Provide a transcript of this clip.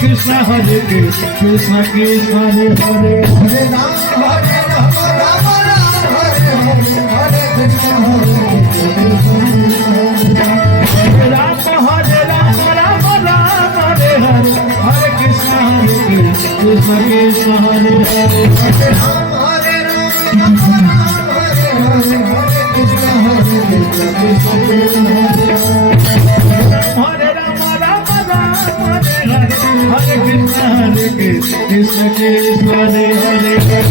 Krishna Hare Krishna Krishna Hare Hare Hare Ram Ram Hare Hare Krishna Hare Ram Hare Ram Ram Ram Hare Hare Hare Krishna Hare Krishna Krishna Hare Hare Hare Ram Hare Ram Ram Hare Hare Hare Krishna Hare Krishna Krishna Hare Hare Hare Krishna Hare Krishna Krishna Hare Hare